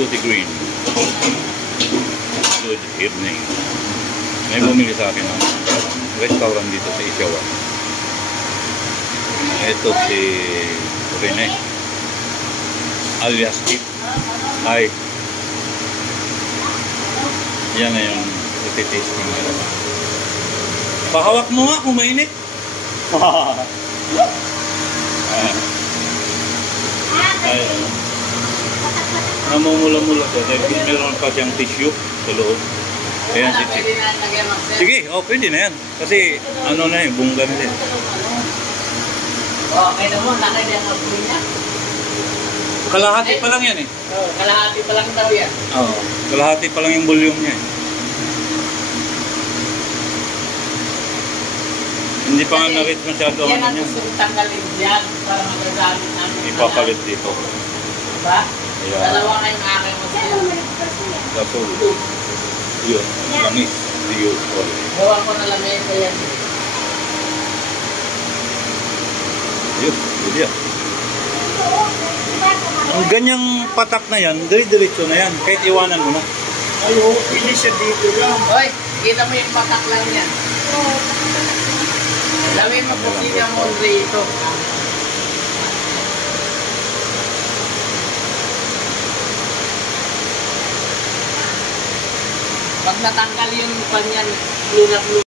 Goody Green. Good evening. May bumili sa akin ng restaurant dito sa Isyawan. Ito si Rene alias Tip. Hi. Yan na yung iti-tasting nila. Pahawak mo nga kung mainit. Ayun. Namumula-mula siya dahil meron pa siyang tissue sa loob. Ayan si Tip. Sige, pwede na yan. Kasi ano na yun, bungga na din. Okay na mo, nakay na ang niya. Kalahati pa lang yan eh. Kalahati pa lang daw yan. Oo, kalahati pa lang yung volume niya eh. Hindi pa nga nakit masyado ang ano niya. Yan ang gusto tanggalin dyan para magagamit namin. Ipapalit dito. Diba? Ayan. Dalawa kayong aking magsasabi. Kaso, yun, langis. Yun, Gawa ko na lamesa yan. yun, yan. Ang ganyang patak na yan, dire-diretso na yan. Kahit iwanan mo na. Ayo, hindi siya dito lang. Hoy, kita mo yung patak lang yan. Lawin mo po siya mo rito. Pag natanggal yung panyan, lunak-lunak.